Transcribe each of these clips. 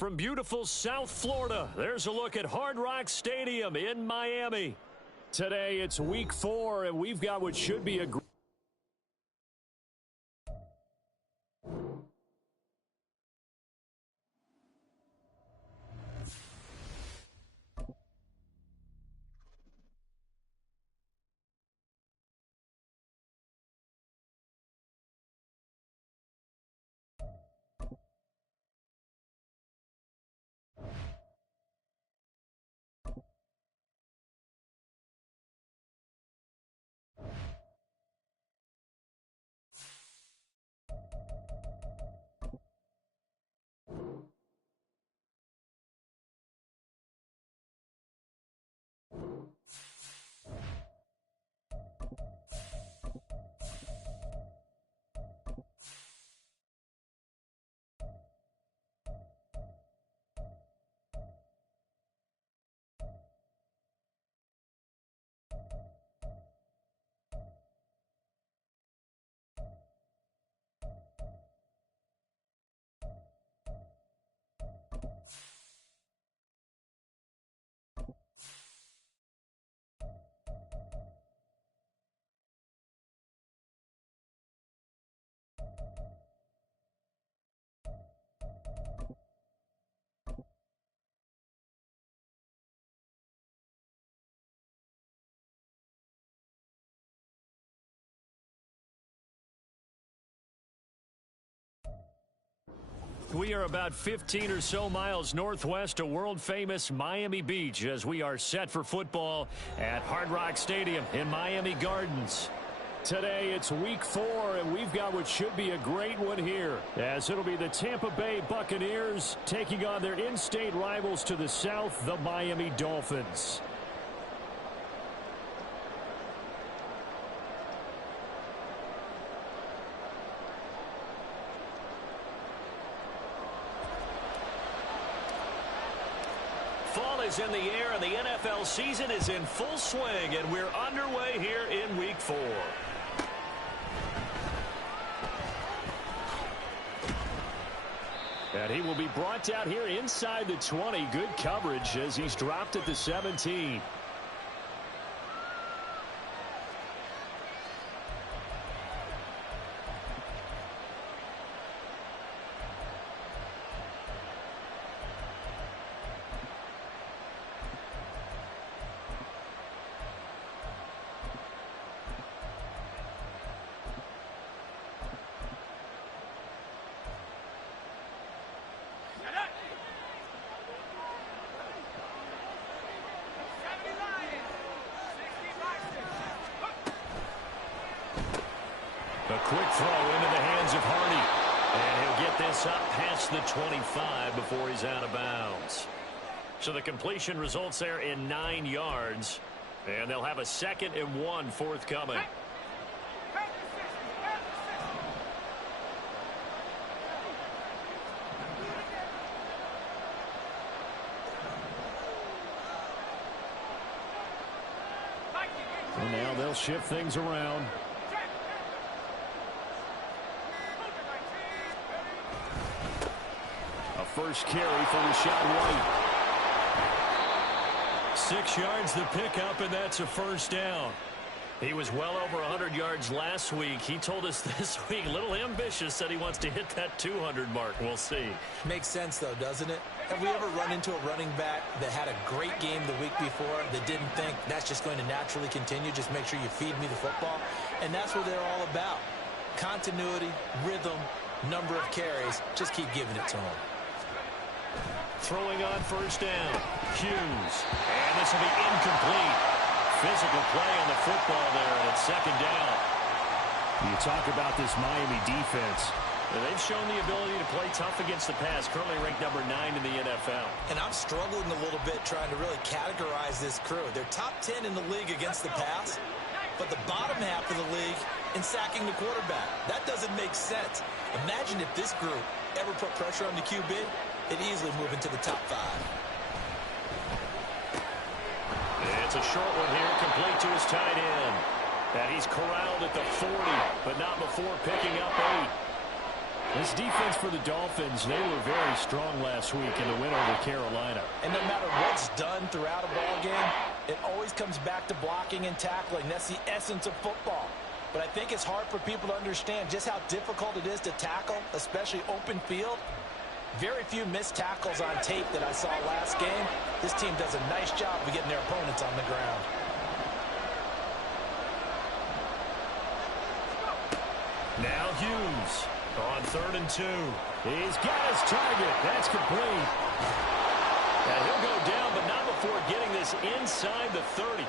From beautiful South Florida, there's a look at Hard Rock Stadium in Miami. Today, it's week 4, and we've got what should be a great We are about 15 or so miles northwest of world-famous Miami Beach as we are set for football at Hard Rock Stadium in Miami Gardens. Today, it's week 4, and we've got what should be a great one here, as it'll be the Tampa Bay Buccaneers taking on their in-state rivals to the south, the Miami Dolphins. Fall is in the air, and the NFL season is in full swing, and we're underway here in week 4. And he will be brought down here inside the 20. Good coverage as he's dropped at the 17. A quick throw into the hands of Hardy. And he'll get this up past the 25 before he's out of bounds. So the completion results there in 9 yards. And they'll have a 2nd and 1 forthcoming. And now they'll shift things around. First carry for Rashad White. 6 yards the pickup, and that's a first down. He was well over 100 yards last week. He told us this week, a little ambitious, that he wants to hit that 200 mark. We'll see. Makes sense, though, doesn't it? Have we ever run into a running back that had a great game the week before that didn't think that's just going to naturally continue? Just make sure you feed me the football. And that's what they're all about. Continuity, rhythm, number of carries. Just keep giving it to him. Throwing on first down, Hughes. And this will be incomplete. Physical play on the football there, and it's 2nd down. You talk about this Miami defense. They've shown the ability to play tough against the pass, currently ranked number 9 in the NFL. And I'm struggling a little bit trying to really categorize this crew. They're top 10 in the league against the pass, but the bottom half of the league in sacking the quarterback. That doesn't make sense. Imagine if this group ever put pressure on the QB. It'd easily move into the top 5. It's a short one here, complete to his tight end. And he's corralled at the 40, but not before picking up 8. This defense for the Dolphins, they were very strong last week in the win over Carolina. And no matter what's done throughout a ball game, it always comes back to blocking and tackling. That's the essence of football. But I think it's hard for people to understand just how difficult it is to tackle, especially open field. Very few missed tackles on tape that I saw last game. This team does a nice job of getting their opponents on the ground. Now Hughes on 3rd and 2. He's got his target. That's complete. And he'll go down, but not before getting this inside the 30.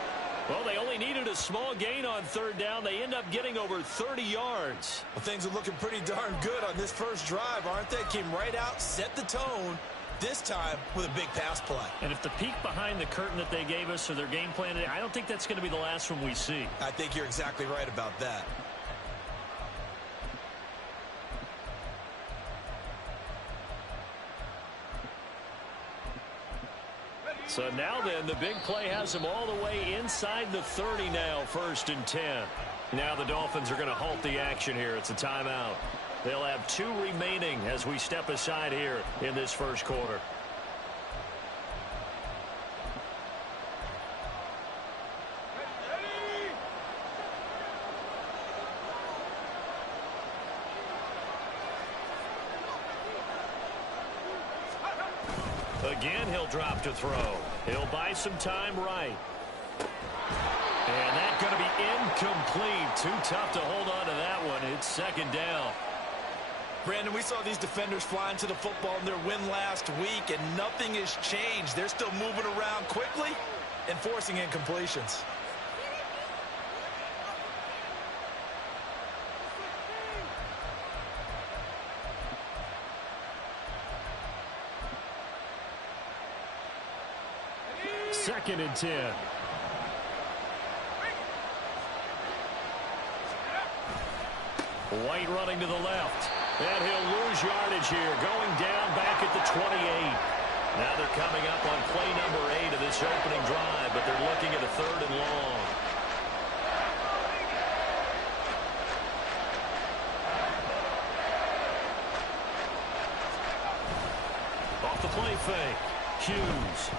Well, they only needed a small gain on 3rd down. They end up getting over 30 yards. Well, things are looking pretty darn good on this first drive, aren't they? Came right out, set the tone, this time with a big pass play. And if the peek behind the curtain that they gave us or their game plan, I don't think that's going to be the last one we see. I think you're exactly right about that. So now then, the big play has them all the way inside the 30 now, 1st and 10. Now the Dolphins are going to halt the action here. It's a timeout. They'll have 2 remaining as we step aside here in this first quarter. Again, he'll drop to throw. He'll buy some time right. And that's going to be incomplete. Too tough to hold on to that one. It's 2nd down. Brandon, we saw these defenders fly into the football in their win last week, and nothing has changed. They're still moving around quickly and forcing incompletions. Second and 10. White running to the left. And he'll lose yardage here. Going down back at the 28. Now they're coming up on play number 8 of this opening drive, but they're looking at a 3rd and long. Off the play fake. Hughes.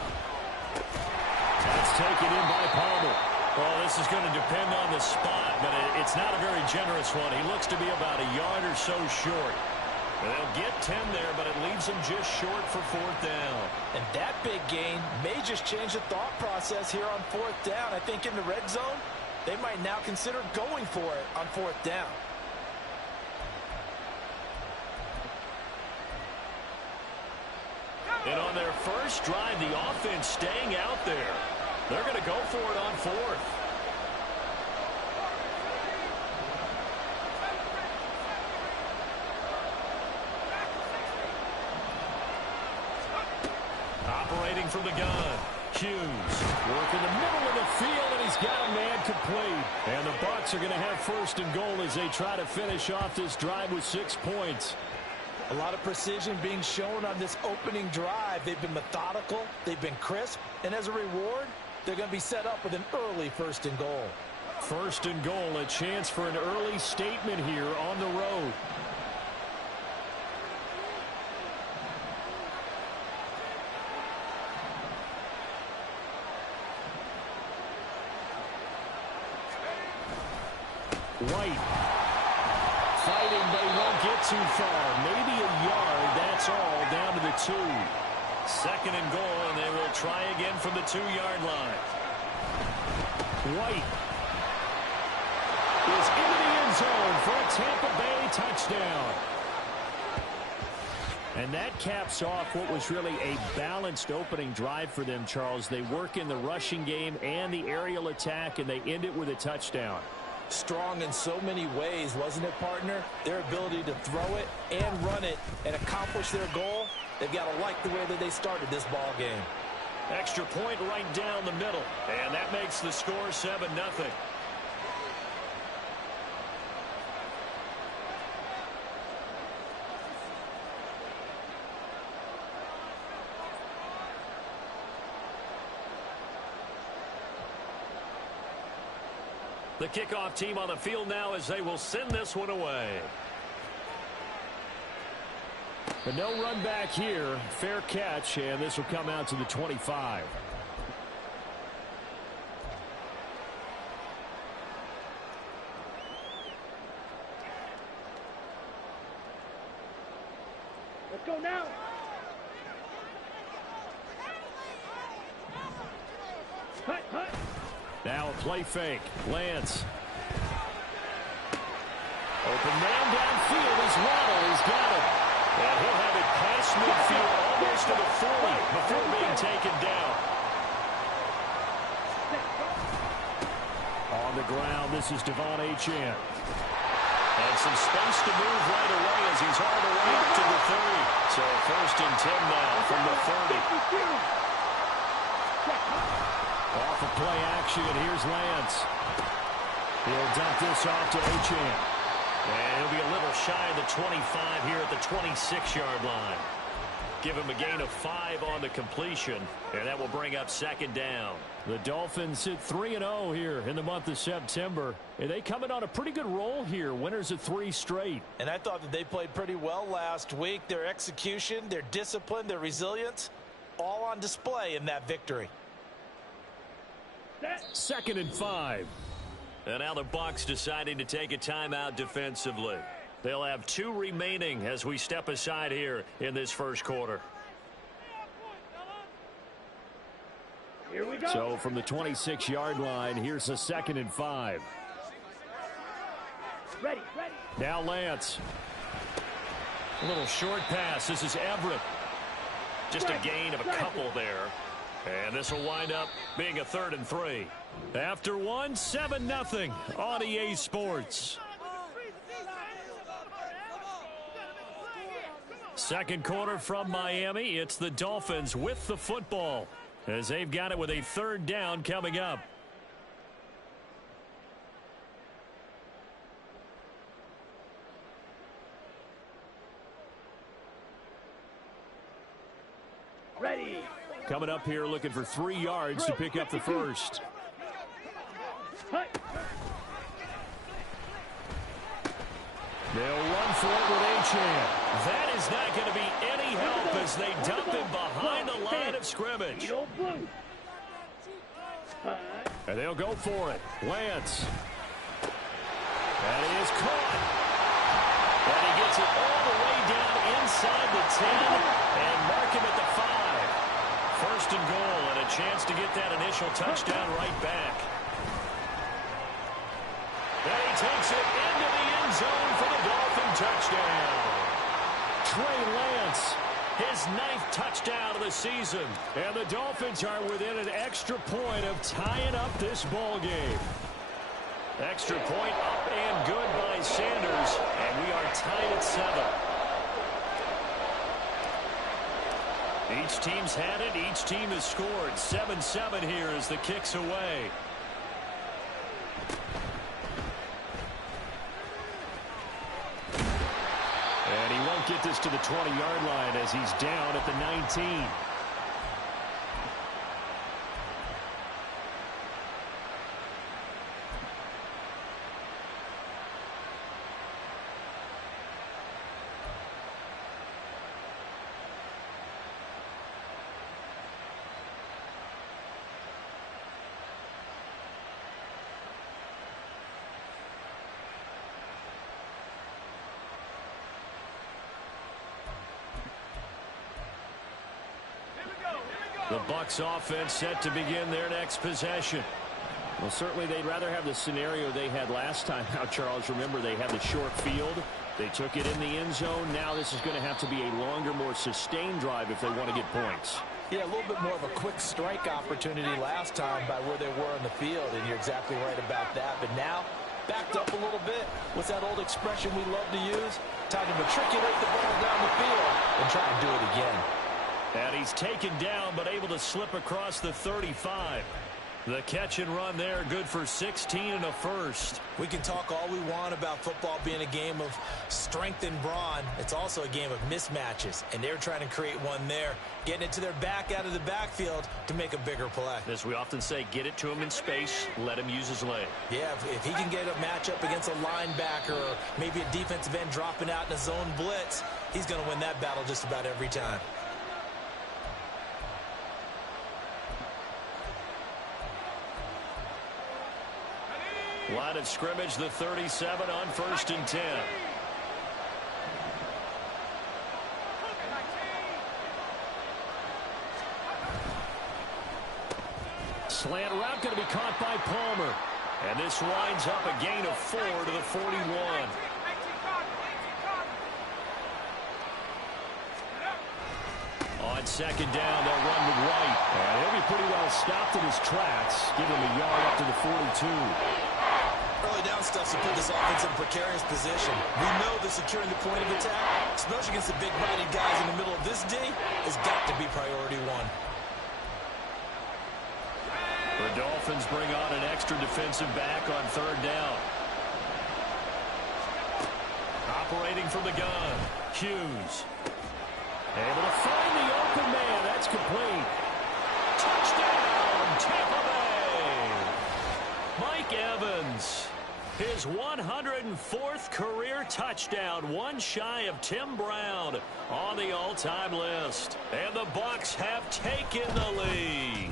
That's taken in by Palmer. Well, this is going to depend on the spot, but it's not a very generous one. He looks to be about a yard or so short. They'll get 10 there, but it leaves them just short for 4th down. And that big gain may just change the thought process here on 4th down. I think in the red zone, they might now consider going for it on 4th down. And on their first drive, the offense staying out there. They're going to go for it on 4th. Operating from the gun. Hughes working the middle of the field, and he's got a man complete. And the Bucs are going to have 1st and goal as they try to finish off this drive with 6 points. A lot of precision being shown on this opening drive. They've been methodical, they've been crisp, and as a reward, they're going to be set up with an early 1st and goal. 1st and goal, a chance for an early statement here on the road. White. Fighting, but he won't get too far. Maybe a yard, that's all, down to the 2. 2nd and goal, and they will try again from the 2-yard line. White is into the end zone for a Tampa Bay touchdown. And that caps off what was really a balanced opening drive for them, Charles. They work in the rushing game and the aerial attack, and they end it with a touchdown. Strong in so many ways, wasn't it, partner? Their ability to throw it and run it and accomplish their goal, they've got to like the way that they started this ball game. Extra point right down the middle, and that makes the score 7-0. The kickoff team on the field now as they will send this one away. But no run back here. Fair catch, and this will come out to the 25. Let's go now. Hut, hut. Now a play fake. Lance. Open man downfield is Waddle. He's got it. And he'll have it past midfield almost to the 40 before being taken down. On the ground, this is Devon Achane. And some space to move right away as he's all the way up to the 30. So 1st and 10 now from the 30. Off of play action, here's Lance. He'll dump this off to Achane. And he'll be a little shy of the 25 here at the 26-yard line. Give him a gain of 5 on the completion, and that will bring up 2nd down. The Dolphins sit 3-0 here in the month of September, and they come in on a pretty good roll here, winners of 3 straight. And I thought that they played pretty well last week. Their execution, their discipline, their resilience, all on display in that victory. 2nd and 5. And now the Bucs deciding to take a timeout defensively. They'll have 2 remaining as we step aside here in this first quarter. Here we go. So from the 26-yard line, here's a 2nd and 5. Ready, ready. Now Lance. A little short pass. This is Everett. Just a gain of a couple there. And this will wind up being a 3rd and 3. After 1, 7-0 on EA Sports. Second quarter from Miami. It's the Dolphins with the football as they've got it with a 3rd down coming up. Ready. Coming up here looking for 3 yards to pick up the first. Hut. They'll run for it with Achane. That is not going to be any help as they dump him behind the line of scrimmage. And they'll go for it. Lance. And he is caught. And he gets it all the way down inside the 10 and mark him at the 5. 1st and goal and a chance to get that initial touchdown right back. And he takes it into the end zone for the Dolphin touchdown. Trey Lance, his 9th touchdown of the season. And the Dolphins are within an extra point of tying up this ball game. Extra point up and good by Sanders. And we are tied at 7. Each team's had it. Each team has scored. 7-7 here as the kick's away. And he won't get this to the 20-yard line as he's down at the 19. The Bucs offense set to begin their next possession. Well, certainly they'd rather have the scenario they had last time out, Charles. Remember, they had the short field. They took it in the end zone. Now this is going to have to be a longer, more sustained drive if they want to get points. Yeah, a little bit more of a quick strike opportunity last time by where they were in the field, and you're exactly right about that. But now, backed up a little bit. What's that old expression we love to use? Time to matriculate the ball down the field and try and do it again. And he's taken down but able to slip across the 35. The catch and run there, good for 16 and a first. We can talk all we want about football being a game of strength and brawn. It's also a game of mismatches, and they're trying to create one there, getting it to their back out of the backfield to make a bigger play. As we often say, get it to him in space, let him use his leg. Yeah, if he can get a matchup against a linebacker or maybe a defensive end dropping out in a zone blitz, he's going to win that battle just about every time. Line of scrimmage, the 37 on 1st and 10. Slant route going to be caught by Palmer. And this winds up a gain of 4 to the 41. On 2nd down, they'll run with White. And he'll be pretty well stopped in his tracks. Give him a yard up to the 42. Early down stuff to put this offense in a precarious position. We know that securing the point of attack, especially against the big-bodied guys in the middle of this D, has got to be priority one. The Dolphins bring on an extra defensive back on 3rd down. Operating from the gun, Hughes. Able to find the open man. That's complete. Touchdown, Tampa Bay. Mike Evans. His 104th career touchdown, one shy of Tim Brown on the all-time list. And the Bucs have taken the lead.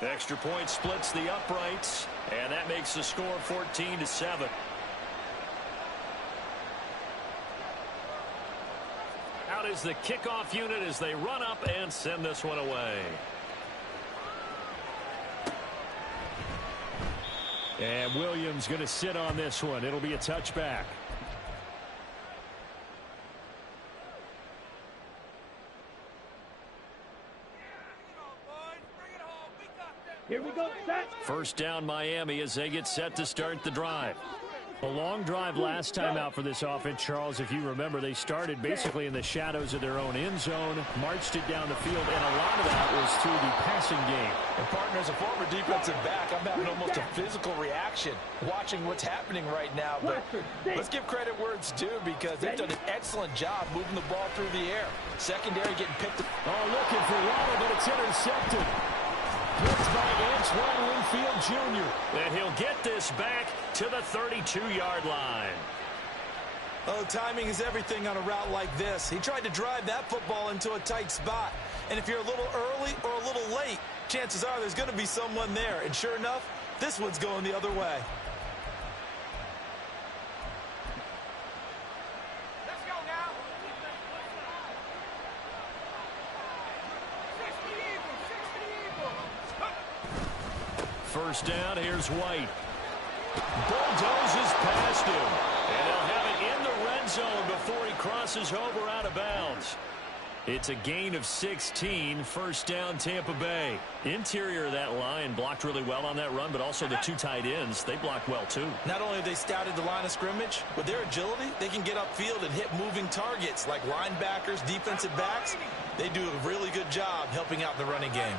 Extra point splits the uprights, and that makes the score 14-7. Out is the kickoff unit as they run up and send this one away. And Williams going to sit on this one. It'll be a touchback. Here we go, set. 1st down Miami as they get set to start the drive. A long drive last time out for this offense, Charles. If you remember, they started basically in the shadows of their own end zone, marched it down the field, and a lot of that was through the passing game. And partner, as a former defensive back, I'm having almost a physical reaction watching what's happening right now. But let's give credit where it's due because they've done an excellent job moving the ball through the air. Secondary getting picked up. Oh, looking for Waddle, but it's intercepted. Blitzed by Antoine Winfield Jr. And he'll get this back to the 32-yard line. Oh, timing is everything on a route like this. He tried to drive that football into a tight spot. And if you're a little early or a little late, chances are there's going to be someone there. And sure enough, this one's going the other way. Let's go now. 1st down, here's White. Bulldozes past him. And he'll have it in the red zone before he crosses over out of bounds. It's a gain of 16, 1st down Tampa Bay. Interior of that line blocked really well on that run, but also the 2 tight ends, they blocked well too. Not only have they scouted the line of scrimmage, with their agility, they can get upfield and hit moving targets like linebackers, defensive backs. They do a really good job helping out the running game.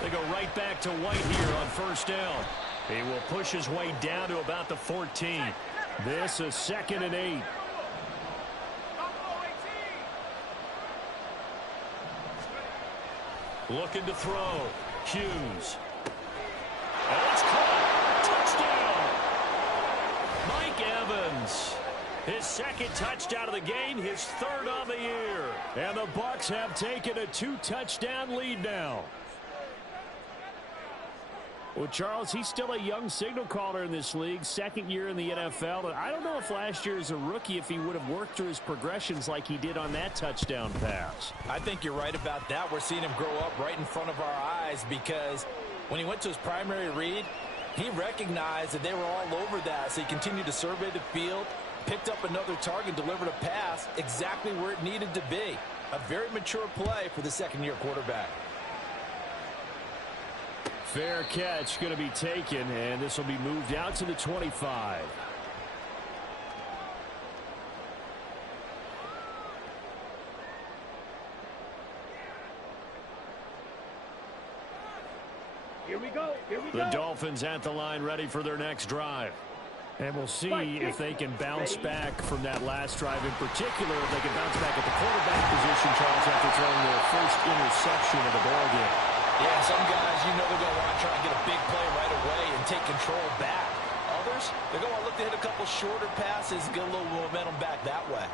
They go right back to White here on 1st down. He will push his way down to about the 14. This is 2nd and 8. Looking to throw. Hughes. And it's caught. Touchdown. Mike Evans. His 2nd touchdown of the game, his 3rd on the year. And the Bucs have taken a 2-touchdown lead now. Well, Charles, he's still a young signal caller in this league, 2nd year in the NFL. And I don't know if last year as a rookie, if he would have worked through his progressions like he did on that touchdown pass. I think you're right about that. We're seeing him grow up right in front of our eyes because when he went to his primary read, he recognized that they were all over that. So he continued to survey the field, picked up another target, delivered a pass exactly where it needed to be. A very mature play for the 2nd-year quarterback. Fair catch going to be taken, and this will be moved out to the 25. Here we go. The Dolphins at the line ready for their next drive. And we'll see if they can bounce back from that last drive. In particular, if they can bounce back at the quarterback position, Charles, after throwing their first interception of the ballgame. Yeah, some guys, they're going to want to try and get a big play right away and take control back. Others, they're going to look to hit a couple shorter passes and get a little momentum back that way.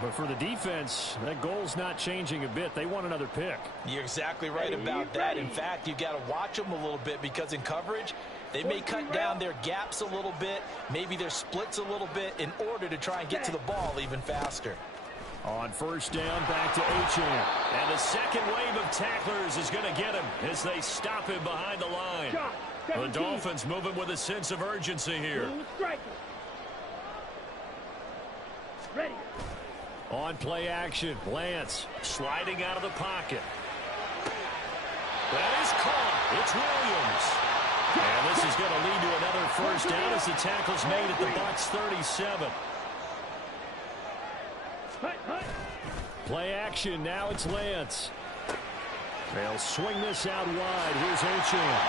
But for the defense, that goal's not changing a bit. They want another pick. You're exactly right about that. In fact, you've got to watch them a little bit because in coverage, they may cut down their gaps a little bit, maybe their splits a little bit in order to try and get to the ball even faster. On first down, back to Achane. And the second wave of tacklers is going to get him as they stop him behind the line. The Dolphins moving with a sense of urgency here. Ready. On play action, Lance sliding out of the pocket. That is caught. It's Williams. And this is going to lead to another first down as the tackle's made at the Bucs 37. Play action, now it's Lance. They'll swing this out wide. Here's Achane.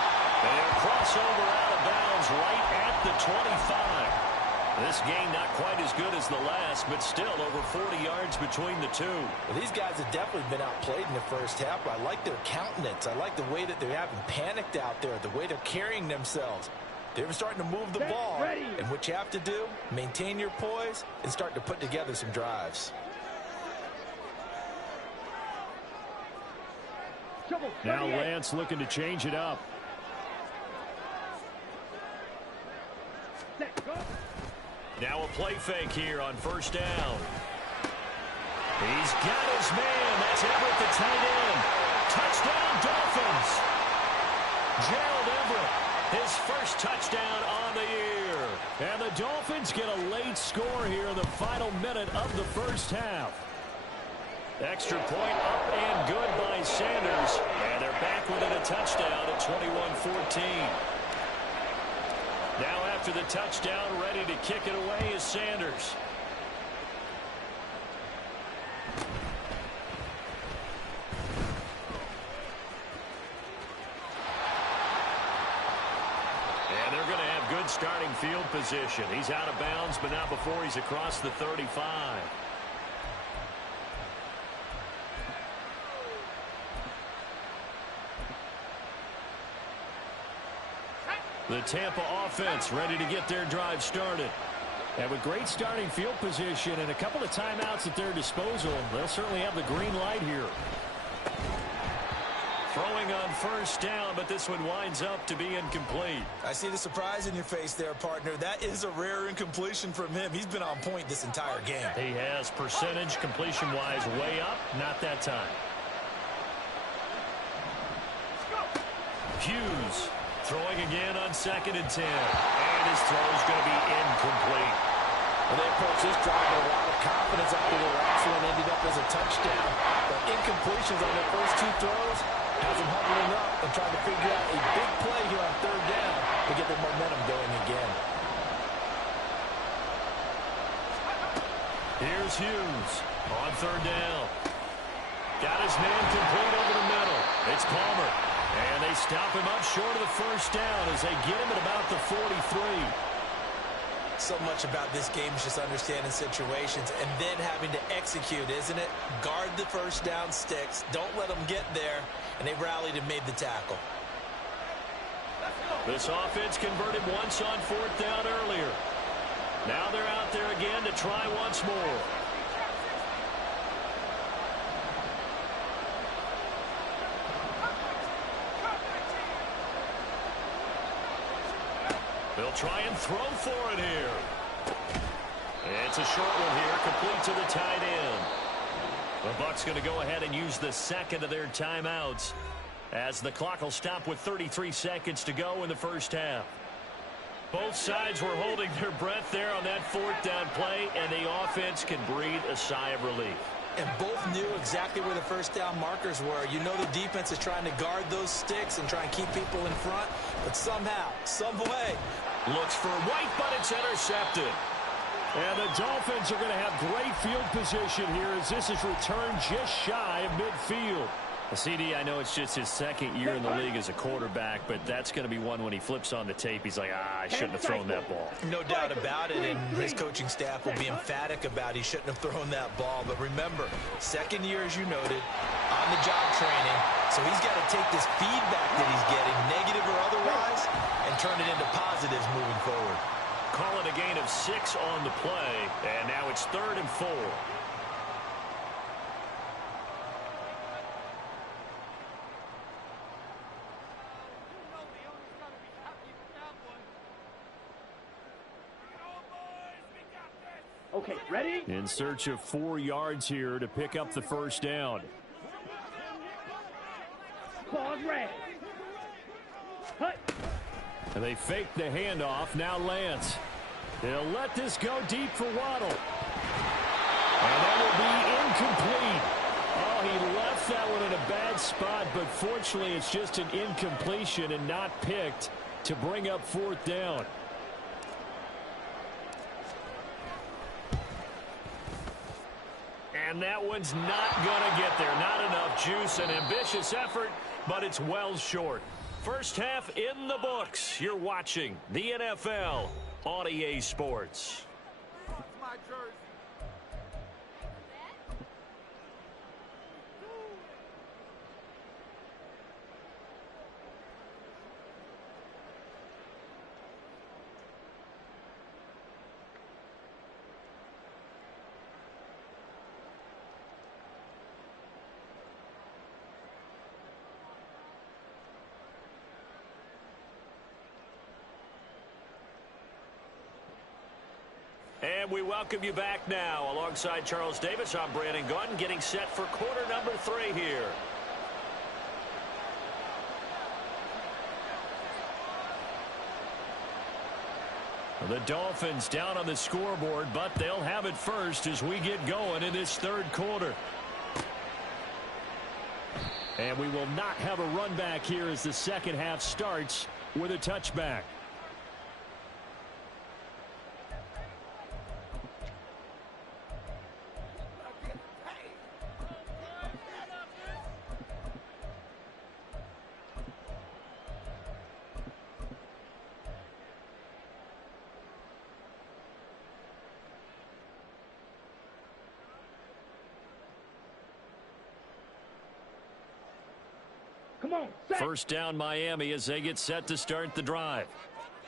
They'll cross over out of bounds right at the 25. This game not quite as good as the last, but still over 40 yards between the two. Well, these guys have definitely been outplayed in the first half, but I like their countenance. I like the way that they haven't panicked out there, the way they're carrying themselves. They're starting to move the ball, and what you have to do, maintain your poise and start to put together some drives. Now Lance looking to change it up. Now a play fake here on first down. He's got his man. That's Everett, the tight end. Touchdown, Dolphins. Gerald Everett, his first touchdown on the year. And the Dolphins get a late score here in the final minute of the first half. Extra point up and good by Sanders. And they're back within a touchdown at 21-14. Now after the touchdown, ready to kick it away is Sanders. And they're going to have good starting field position. He's out of bounds, but not before he's across the 35. The Tampa offense ready to get their drive started. And with great starting field position and a couple of timeouts at their disposal, they'll certainly have the green light here. Throwing on first down, but this one winds up to be incomplete. I see the surprise in your face there, partner. That is a rare incompletion from him. He's been on point this entire game. He has percentage completion-wise way up, not that time. Hughes. Throwing again on 2nd and 10. And his throw is going to be incomplete. Well, they approached this drive with a lot of confidence after the last one ended up as a touchdown. But incompletions on their first two throws has them huddling up and trying to figure out a big play here on 3rd down to get their momentum going again. Here's Hughes on 3rd down. Got his man complete over the middle. It's Palmer. And they stop him up short of the first down as they get him at about the 43. So much about this game is just understanding situations and then having to execute, isn't it? Guard the first down sticks. Don't let them get there. And they rallied and made the tackle. This offense converted once on 4th down earlier. Now they're out there again to try once more. They'll try and throw for it here. It's a short one here, complete to the tight end. The Bucs going to go ahead and use the second of their timeouts as the clock will stop with 33 seconds to go in the first half. Both sides were holding their breath there on that 4th down play, and the offense can breathe a sigh of relief. And both knew exactly where the first down markers were. You know the defense is trying to guard those sticks and try and keep people in front. But somehow, some way. Looks for White, but it's intercepted. And the Dolphins are going to have great field position here as this is returned just shy of midfield. CD, I know it's just his second year in the league as a quarterback, but that's going to be one when he flips on the tape. He's like, I shouldn't have thrown that ball. No doubt about it, and his coaching staff will be emphatic about he shouldn't have thrown that ball. But remember, second year, as you noted, on-the-job training, so he's got to take this feedback that he's getting, negative or otherwise, and turn it into positives moving forward. Call it a gain of 6 on the play, and now it's 3rd and 4. Okay, ready? In search of 4 yards here to pick up the first down. Pause, red. Hut. And they fake the handoff. Now Lance. They'll let this go deep for Waddle. And that will be incomplete. Oh, he left that one in a bad spot, but fortunately it's just an incompletion and not picked to bring up 4th down. And that one's not going to get there. Not enough juice. An ambitious effort, but it's well short. First half in the books. You're watching the NFL on EA Sports. My jersey. And we welcome you back now. Alongside Charles Davis, I'm Brandon Gaudin, getting set for quarter number 3 here. The Dolphins down on the scoreboard, but they'll have it first as we get going in this 3rd quarter. And we will not have a run back here as the second half starts with a touchback. First down Miami as they get set to start the drive.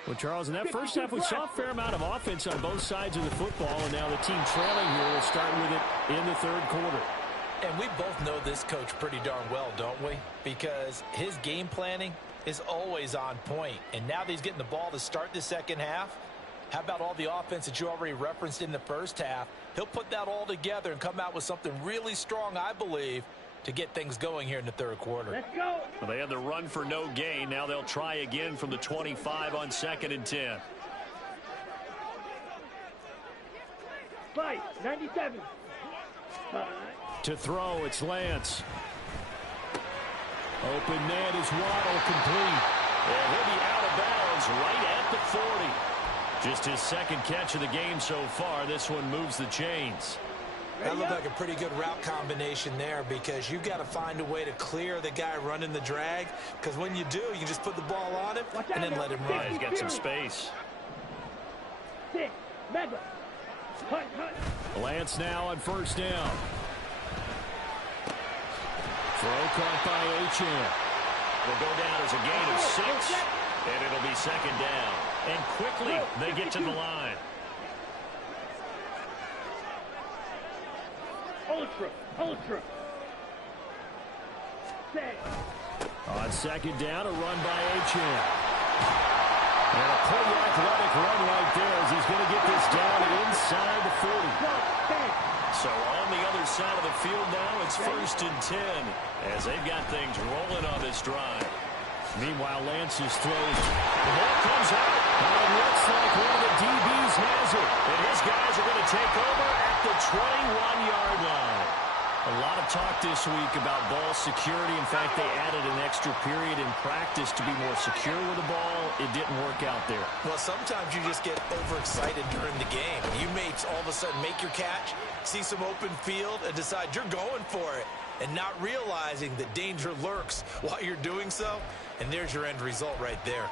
Well, Charles, in that first half, we saw a fair amount of offense on both sides of the football, and now the team trailing here will start with it in the 3rd quarter. And we both know this coach pretty darn well, don't we? Because his game planning is always on point. And now that he's getting the ball to start the second half, how about all the offense that you already referenced in the first half? He'll put that all together and come out with something really strong, I believe, to get things going here in the 3rd quarter. Let's go. Well, they had the run for no gain. Now they'll try again from the 25 on 2nd and 10. Fight, 97. To throw, it's Lance. Open net is Waddle, complete. And he'll be out of bounds right at the 40. Just his 2nd catch of the game so far. This one moves the chains. That looked like a pretty good route combination there because you've got to find a way to clear the guy running the drag, because when you do, you can just put the ball on him and then let him run. Yeah, he's got some space. 6, mega. Hut. Lance now on 1st down. Throw caught by Achane. Will go down as a gain of 6, and it'll be 2nd down. And quickly, they get to the line. Ultra. 6. On 2nd down, a run by Achane. And a pretty athletic run right there as he's going to get this down inside the 40. So on the other side of the field now, it's 1st and 10 as they've got things rolling on this drive. Meanwhile, Lance's throws. The ball comes out, and it looks like one of the DBs has it. And his guys are going to take over at the 21-yard line. A lot of talk this week about ball security. In fact, they added an extra period in practice to be more secure with the ball. It didn't work out there. Well, sometimes you just get overexcited during the game. You may all of a sudden make your catch, see some open field, and decide you're going for it. and not realizing that danger lurks while you're doing so. And there's your end result right there.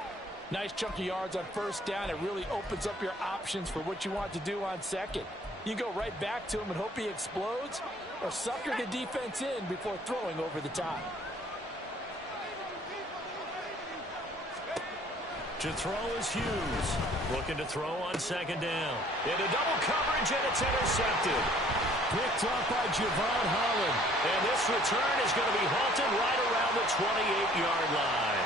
Nice chunk of yards on first down. It really opens up your options for what you want to do on second. You can go right back to him and hope he explodes, or sucker the defense in before throwing over the top. To throw is Hughes. Looking to throw on second down. Into double coverage, and it's intercepted. Picked up by Javon Holland. And this return is going to be halted right around the 28-yard line.